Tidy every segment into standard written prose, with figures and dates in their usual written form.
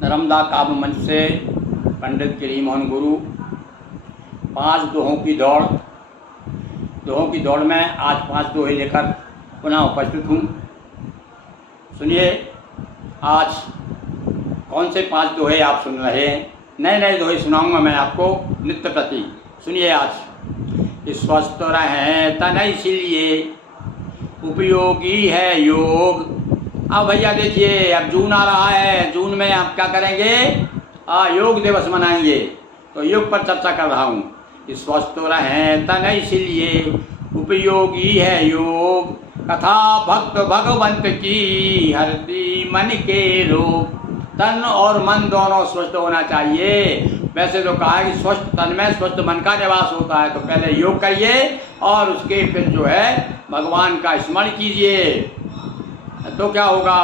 नर्मदा काव्य मंच से पंडित गिरी मोहन गुरु। 5 दोहों की दौड़ में आज 5 दोहे लेकर पुनः उपस्थित हूँ। सुनिए, आज कौन से 5 दोहे आप सुन रहे हैं। नए दोहे सुनाऊंगा मैं आपको नित्य प्रति। सुनिए आज। स्वस्थ रहें तन इसीलिए उपयोगी है योग। अब भैया देखिए, अब जून आ रहा है। जून में आप क्या करेंगे? योग दिवस मनाएंगे। तो योग पर चर्चा कर रहा हूँ। स्वस्थ रहें तन इसीलिए उपयोगी है योग। कथा भक्त भगवंत की हरती मन के रोग। तन और मन दोनों स्वस्थ होना चाहिए। वैसे तो कहा है कि स्वस्थ तन में स्वस्थ मन का निवास होता है। तो पहले योग करिए और उसके फिर जो है भगवान का स्मरण कीजिए, तो क्या होगा?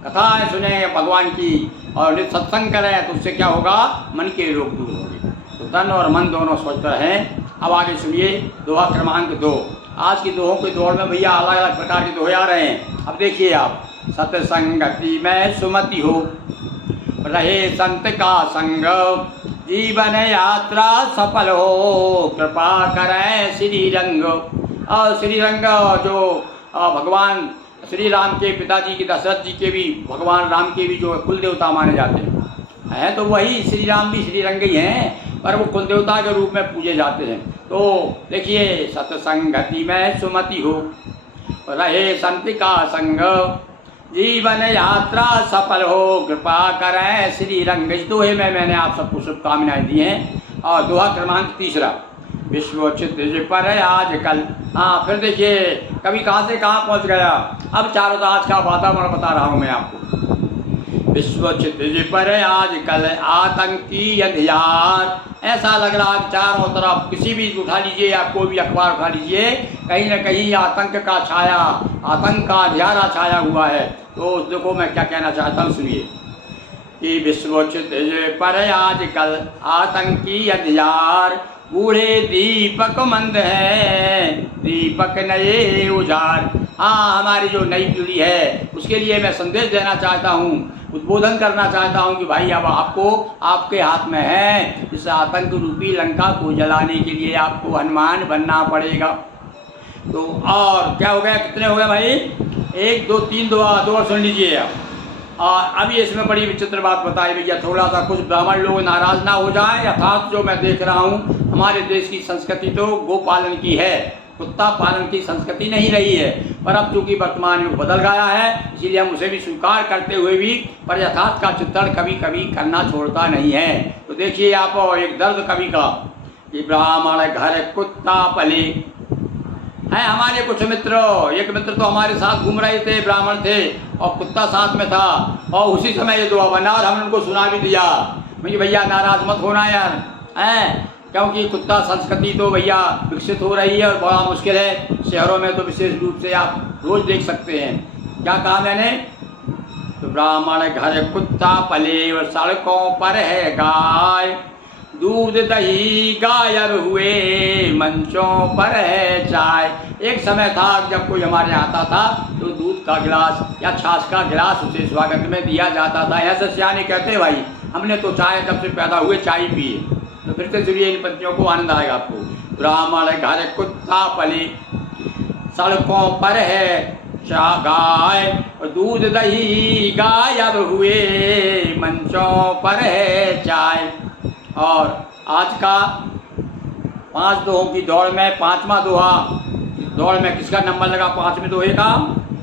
कथाएं सुने भगवान की और सत्संग करें तो उससे क्या होगा? मन के रोग दूर होंगे। तो तन और मन दोनों स्वस्थ रहें। अब आगे सुनिए दोहा क्रमांक 2। आज की दोहों की दौड़ में भैया अलग अलग प्रकार के दोहे आ रहे हैं। अब देखिए आप। सत्संगति में सुमति हो, रहे संत का संग, जीवन यात्रा सफल हो, कृपा करें श्री रंग। और श्री रंग जो भगवान श्री राम के पिताजी के दशरथ जी के भी, भगवान राम के भी जो कुल देवता माने जाते हैं, तो वही श्री राम भी श्री रंग ही हैं, पर वो कुल देवता के रूप में पूजे जाते हैं। तो देखिए, सत्संगति में सुमति हो, रहे संत का संग, जीवन यात्रा सफल हो, कृपा करें श्री रंग। इस दोहे में मैंने आप सबको शुभकामनाएं दी हैं। और दोहा क्रमांक 3। विश्व क्षितिज पर आजकल। फिर देखिए कभी कहाँ से कहाँ पहुँच गया। अब चारों आज का वातावरण बता रहा हूँ मैं आपको। विश्व क्षितिज पर आजकल आतंकी अंधियार। ऐसा लग रहा है चारों तरफ, किसी भी उठा लीजिए, आप कोई भी अखबार उठा लीजिए, कहीं न कहीं आतंक का छाया, आतंक का अंधियारा छाया हुआ है। तो देखो मैं क्या कहना चाहता हूँ, सुनिए कि विश्व क्षितिज पर आजकल आतंकी अंधियार, बूढ़े दीपक मंद है, दीपक नए उजाड़। हमारी जो नई पीढ़ी है उसके लिए मैं संदेश देना चाहता हूँ, उद्बोधन करना चाहता हूँ कि भाई अब आपको आपके हाथ में है। इस आतंक रूपी लंका को जलाने के लिए आपको हनुमान बनना पड़ेगा। तो और क्या हो गया? कितने हो गए भाई? 1 2 3 दो और सुन लीजिए आप। और अभी इसमें बड़ी विचित्र बात बताई भैया। थोड़ा सा कुछ ब्राह्मण लोग नाराज ना हो जाए। अर्थात जो मैं देख रहा हूँ, हमारे देश की संस्कृति तो गोपालन की है, कुत्ता पालन की संस्कृति नहीं रही है। पर अब चूंकि वर्तमान युग बदल गया है, इसीलिए हम उसे भी स्वीकार करते हुए भी पर यथार्थ का चित्रण कभी कभी करना छोड़ता नहीं है। तो देखिए आप एक दर्द कवि का कि ब्राह्मण घर कुत्ता पले है। हमारे कुछ मित्र, एक मित्र तो हमारे साथ घूम रहे थे, ब्राह्मण थे और कुत्ता साथ में था, और उसी समय ये दुआ बना और हमने उनको सुना भी दिया। मुझे भैया नाराज मत होना यार, हैं, क्योंकि कुत्ता संस्कृति तो भैया विकसित हो रही है और बड़ा मुश्किल है। शहरों में तो विशेष रूप से आप रोज देख सकते हैं। क्या कहा मैंने? तो ब्राह्मण घर कुत्ता पले और सड़कों पर है गाय, दूध दही गायब हुए मंचों पर है चाय। एक समय था जब कोई हमारे आता था तो दूध का गिलास या छाछ का गिलास उसे स्वागत में दिया जाता था। ऐसे सियाने कहते भाई, हमने तो चाय जब से पैदा हुए चाय पिए। तो फिर से सुनिए इन पंक्तियों को, आनंद आएगा आपको। ब्राह्मण घर कुत्ता पले, सड़कों पर है गाय, और दूध दही गायब हुए मंचों पर है चाय। और आज का 5 दोहों की दौड़ में 5वां दोहा, दौड़ में किसका नंबर लगा 5वें दोहे का?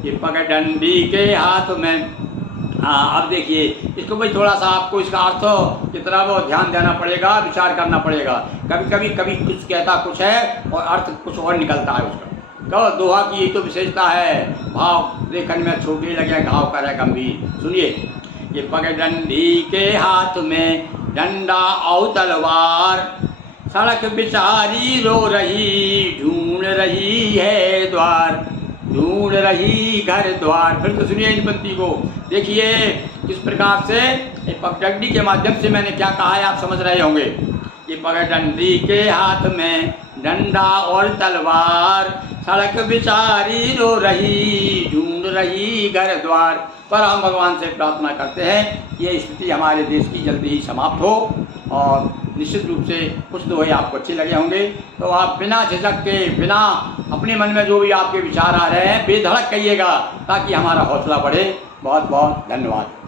ये पगडंडी के हाथ में। अब देखिए इसको भाई थोड़ा सा आपको इसका अर्थ की तरफ ध्यान देना पड़ेगा, विचार करना पड़ेगा। कभी कुछ कहता कुछ है और अर्थ कुछ और निकलता है उसका। तो दोहा की यही तो विशेषता है, भाव लेखन में छोटे लगे घाव करे गंभीर। सुनिए, ये पगडंडी के हाथ में डंडा और तलवार, सड़क बिचारी रो रही, ढूंढ रही है द्वार, ढूंढ रही घर द्वार। फिर तो सुनिए इन पंक्ति को, देखिए किस प्रकार से पगडंडी के माध्यम से मैंने क्या कहा है आप समझ रहे होंगे। ये पगडंडी के हाथ में डंडा और तलवार, सड़क बेचारी रो रही, ढूंढ रही घर द्वार। पर हम भगवान से प्रार्थना करते हैं ये स्थिति हमारे देश की जल्दी ही समाप्त हो, और निश्चित रूप से कुछ दोहे आपको अच्छे लगे होंगे तो आप बिना झिझक के, बिना अपने मन में जो भी आपके विचार आ रहे हैं बेधड़क कहिएगा, ताकि हमारा हौसला बढ़े। बहुत बहुत धन्यवाद।